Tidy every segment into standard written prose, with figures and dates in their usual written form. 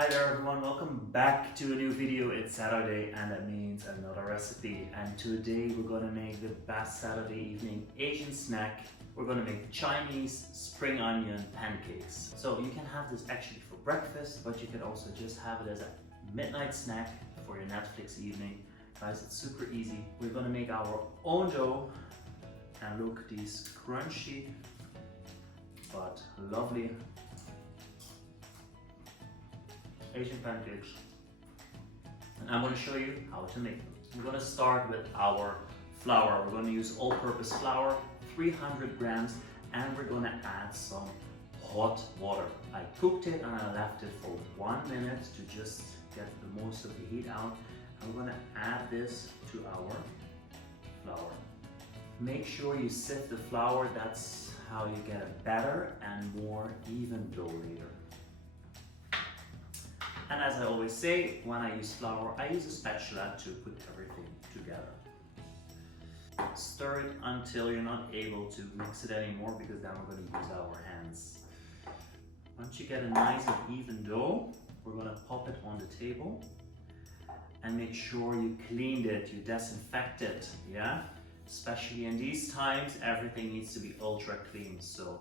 Hi there everyone, welcome back to a new video. It's Saturday and that means another recipe, and today we're going to make the best Saturday evening Asian snack. We're going to make Chinese spring onion pancakes. So you can have this actually for breakfast, but you can also just have it as a midnight snack for your Netflix evening. Guys, it's super easy. We're going to make our own dough, and look, these crunchy but lovely Asian pancakes, and I'm going to show you how to make them. We're going to start with our flour. We're going to use all-purpose flour, 300 grams, and we're going to add some hot water. I cooked it and I left it for 1 minute to just get the most of the heat out. And we're going to add this to our flour. Make sure you sift the flour. That's how you get a better and more even dough later. And as I always say, when I use flour, I use a spatula to put everything together. Stir it until you're not able to mix it anymore, because then we're going to use our hands. Once you get a nice and even dough, we're going to pop it on the table and make sure you cleaned it, you disinfect it, yeah? Especially in these times, everything needs to be ultra clean. So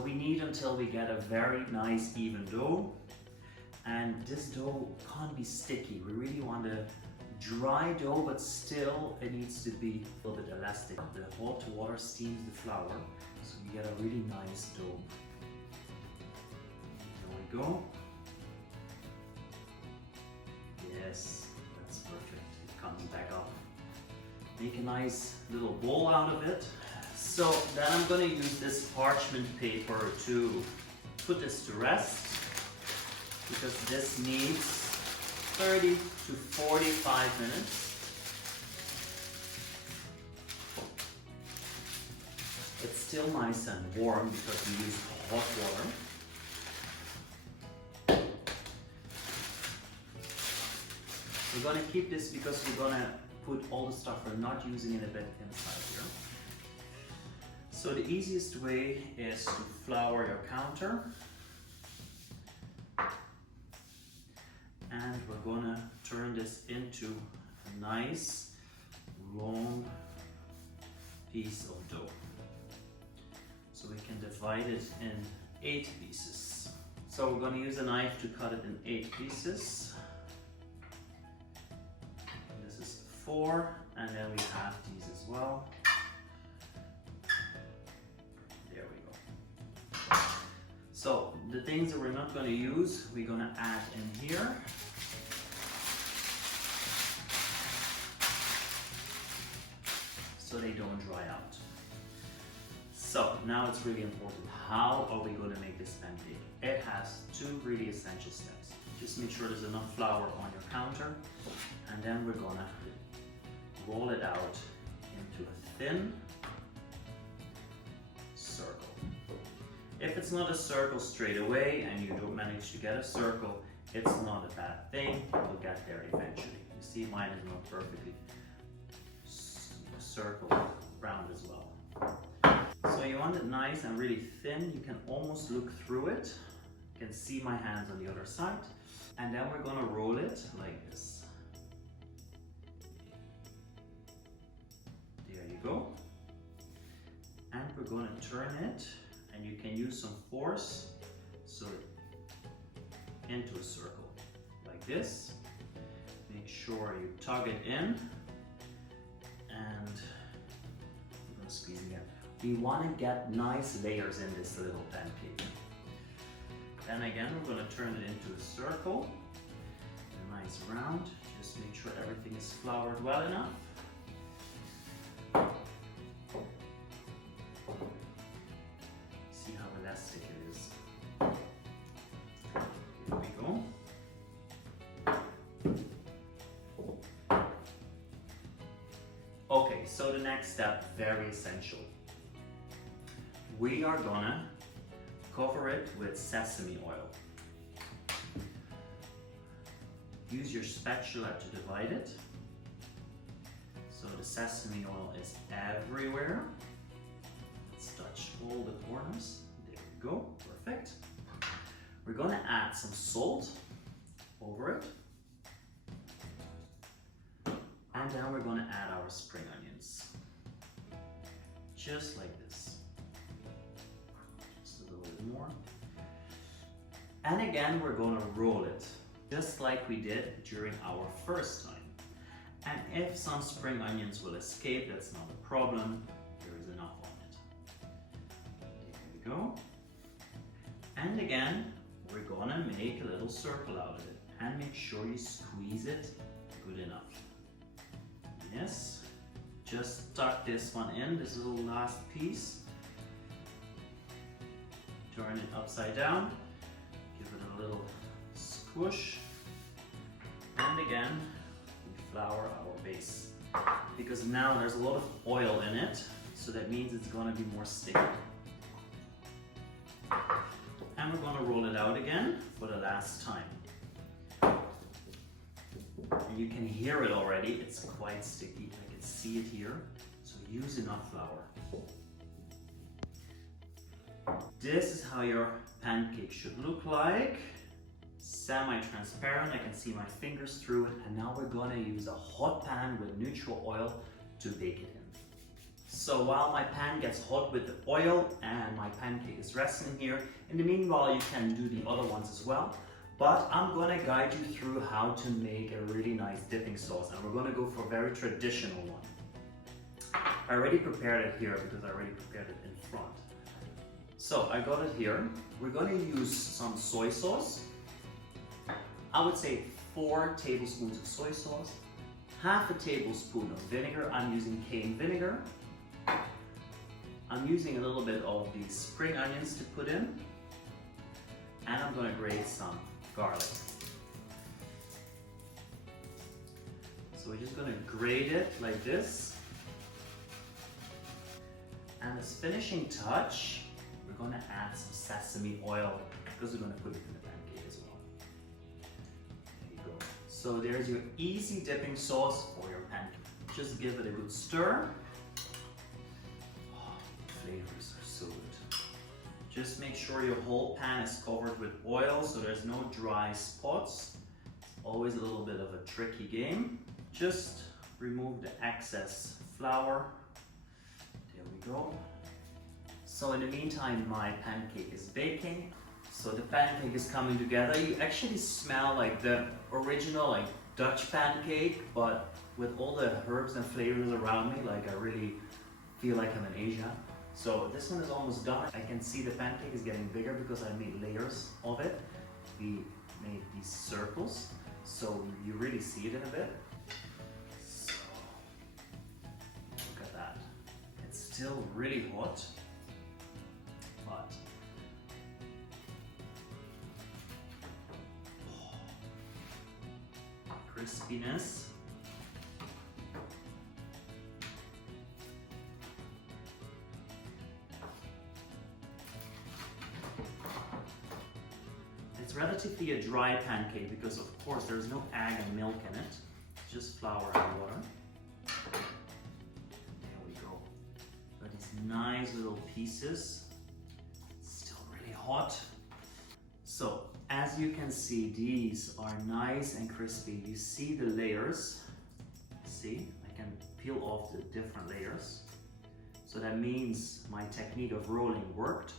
we need until we get a very nice even dough. And this dough can't be sticky. We really want a dry dough, but still it needs to be a little bit elastic. The hot water steams the flour, so we get a really nice dough. There we go. Yes, that's perfect. It comes back up. Make a nice little bowl out of it. So then I'm gonna use this parchment paper to put this to rest, because this needs 30 to 45 minutes. It's still nice and warm because we use hot water. We're going to keep this because we're going to put all the stuff we're not using in a bit inside here. So the easiest way is to flour your counter. And we're gonna turn this into a nice long piece of dough. So we can divide it in 8 pieces. So we're gonna use a knife to cut it in 8 pieces. This is 4, and then we have these as well. There we go. So the things that we're not gonna use, we're gonna add in here. So they don't dry out. So now it's really important. How are we going to make this pancake? It has 2 really essential steps. Just make sure there's enough flour on your counter, and then we're going to roll it out into a thin circle. If it's not a circle straight away and you don't manage to get a circle, it's not a bad thing. We'll get there eventually. You see, mine is not perfectly circle round as well. So you want it nice and really thin. You can almost look through it. You can see my hands on the other side. And then we're going to roll it like this. There you go. And we're going to turn it, and you can use some force so into a circle like this. Make sure you tug it in. And we're going to squeeze again. We want to get nice layers in this little pancake. Then again, we're going to turn it into a circle, a nice round. Just make sure everything is floured well enough. See how elastic it is. Here we go. Okay, so the next step, very essential. We are gonna cover it with sesame oil. Use your spatula to divide it. So the sesame oil is everywhere. Let's touch all the corners. There we go, perfect. We're gonna add some salt. over it. And then we're going to add our spring onions. Just like this. Just a little bit more. And again, we're going to roll it, just like we did during our first time. And if some spring onions will escape, that's not a problem. There is enough on it. There we go. And again, we're going to make a little circle out of it. And make sure you squeeze it good enough. Yes. Just tuck this one in, this little last piece. Turn it upside down. Give it a little squish. And again, we flour our base. Because now there's a lot of oil in it, so that means it's going to be more sticky. And we're going to roll it out again for the last time. And you can hear it already, it's quite sticky. I can see it here, so use enough flour. This is how your pancake should look like. Semi-transparent, I can see my fingers through it, and now we're gonna use a hot pan with neutral oil to bake it in. So while my pan gets hot with the oil and my pancake is resting here, in the meanwhile you can do the other ones as well. But I'm gonna guide you through how to make a really nice dipping sauce, and we're gonna go for a very traditional one. I already prepared it here because I already prepared it in front. So I got it here. We're gonna use some soy sauce. I would say 4 tablespoons of soy sauce, half a tablespoon of vinegar. I'm using cane vinegar. I'm using a little bit of the spring onions to put in, and I'm gonna grate some garlic. So we're just gonna grate it like this. And as finishing touch, we're gonna add some sesame oil because we're gonna put it in the pancake as well. There you go. So there's your easy dipping sauce for your pancake. Just give it a good stir. Oh, the flavors are so good. Just make sure your whole pan is covered with oil so there's no dry spots. It's always a little bit of a tricky game. Just remove the excess flour. There we go. So in the meantime, my pancake is baking. So the pancake is coming together. You actually smell like the original like Dutch pancake, but with all the herbs and flavors around me, like I really feel like I'm in Asia. So this one is almost done. I can see the pancake is getting bigger because I made layers of it. We made these circles, so you really see it in a bit. So look at that. It's still really hot, but crispiness. It's relatively a dry pancake because of course there's no egg and milk in it. It's just flour and water. There we go. Got these nice little pieces. It's still really hot. So as you can see, these are nice and crispy. You see the layers. See, I can peel off the different layers. So that means my technique of rolling worked.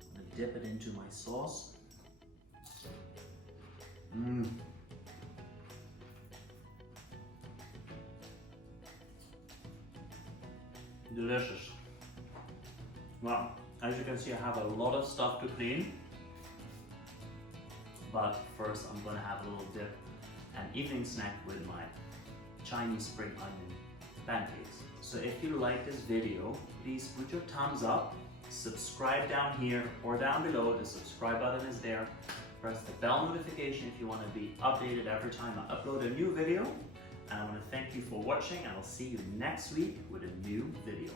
I'm gonna dip it into my sauce. Delicious. Well, as you can see, I have a lot of stuff to clean. But first I'm gonna have a little dip and evening snack with my Chinese spring onion pancakes. So if you like this video, please put your thumbs up, subscribe down here or down below. The subscribe button is there. Press the bell notification if you want to be updated every time I upload a new video. And I want to thank you for watching, and I'll see you next week with a new video.